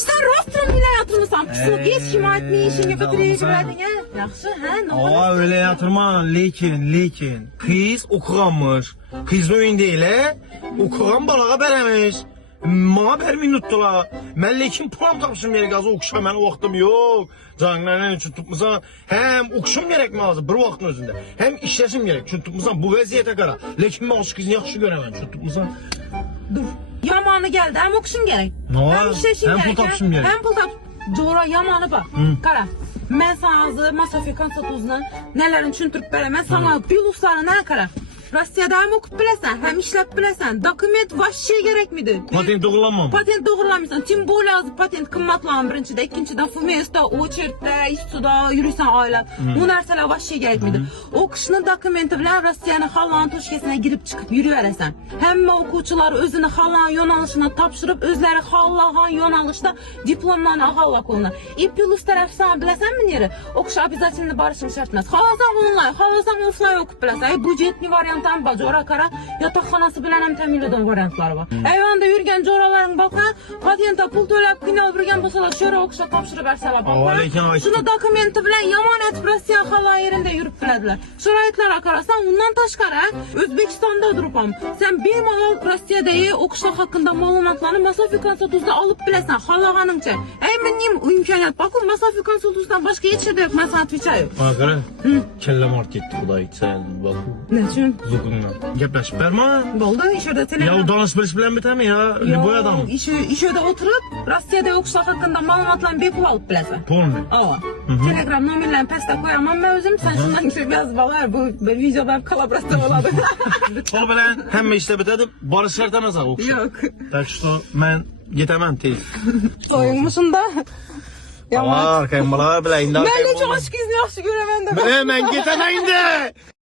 Sen rostrum bile yatırmısan. Pısılık hiç kim etmeyi işini götüreyip verdin ya. Yaxşı, he? Aa öyle yatırma, lekin. Kız okuğanmış. Kız oyun değil he. Okuğan balağa beremiş. Bana vermeyi unuttular. Ben lekin puan tapışım gerek az okuşam ben vaktim yok. Canlarının için tutmuşsan hem okuşum gerek mi lazım bir vaktin özünde. Hem işleşim gerek çünkü tutmuşsan bu vaziyete kara. Lekin ben o kızını yaxşı göremem çünkü tutmuşsan. Dur. Yamanı geldi hem okuşun gerek. No, hem işleşin hem gerek. pul tapışım gerek. Hem pul tap. Cora yamanı bak. Kara. Ben sana azı masafikan satuzundan nelerin çüntürüp veremem. Sana bilusları ne kara. Rossiyada hem okup bilesen, hem işlep bilesen, dokument vahşi gerek miydi? Patent doğrulanmam. Patent doğrulamıyorsan, tim bu lazım patent kımmatlan birincide, ikincide, fumesta, uçurtda, istuda, yürüysen aile. Bu narsalar vahşi gerek miydi? O kışının dokumenti bilen Rossiyanın halan toşkesine girip çıkıp yürüveresen. Hem okuçular özünü halan yonalışına tapşırıp, özleri hallahan yonalışta diplomlarını halla koluna. İpilus tarafı sana bilesen mi yeri? O kış abizatimle barışım şartmaz. Halasan online, halasan offline okup bilesen. Bu cetli varyant tam bacora kara yatakxanası bilen hem təmirlədən variantları var. Eyvanda yürgen coraların bakar, patenta pul töləb qınal birgen bolsalar şöyle okuşa tapşırıb ərsələ bakar. Şunu dokumenti bilen yaman et Rusiya xala yerinde yürüp bilediler. Şurayetler akarasan ondan taşkara Özbekistan'da durupam. Sen bir mal Rusya'dayı okuşlar hakkında malumatlarını Masafikan Satuz'da alıp bilesen halağanınca. Eminim imkaniyat bakın Masafikan Satuz'dan başka hiç şey de yok. Mesela Twitch'a yok. Bakara. Kelle mark etti bu da sen bakın. Ne için? Zukundan. Geplaş verme. Oldu işe telefon. Ya danış biriş bilen bir tane ya. Bu adam. İşe de oturup Rusya'da okuşlar hakkında malumatlarını bir pul alıp bilesen. Pul mu? Aa. Telegram numarlarını peste koyamam ben özüm. Sen şundan gibi biraz balar bu videolar kalabrasta oladı. Pul bilen hem işte bitedi barışlar demez ha okuşlar. Yok. Tak işte ben getemem tez. Soyunmuşsun da. Var kayınbalar bilen. Ben de çok aşk izni yaxşı göremem de. Ben getemem de.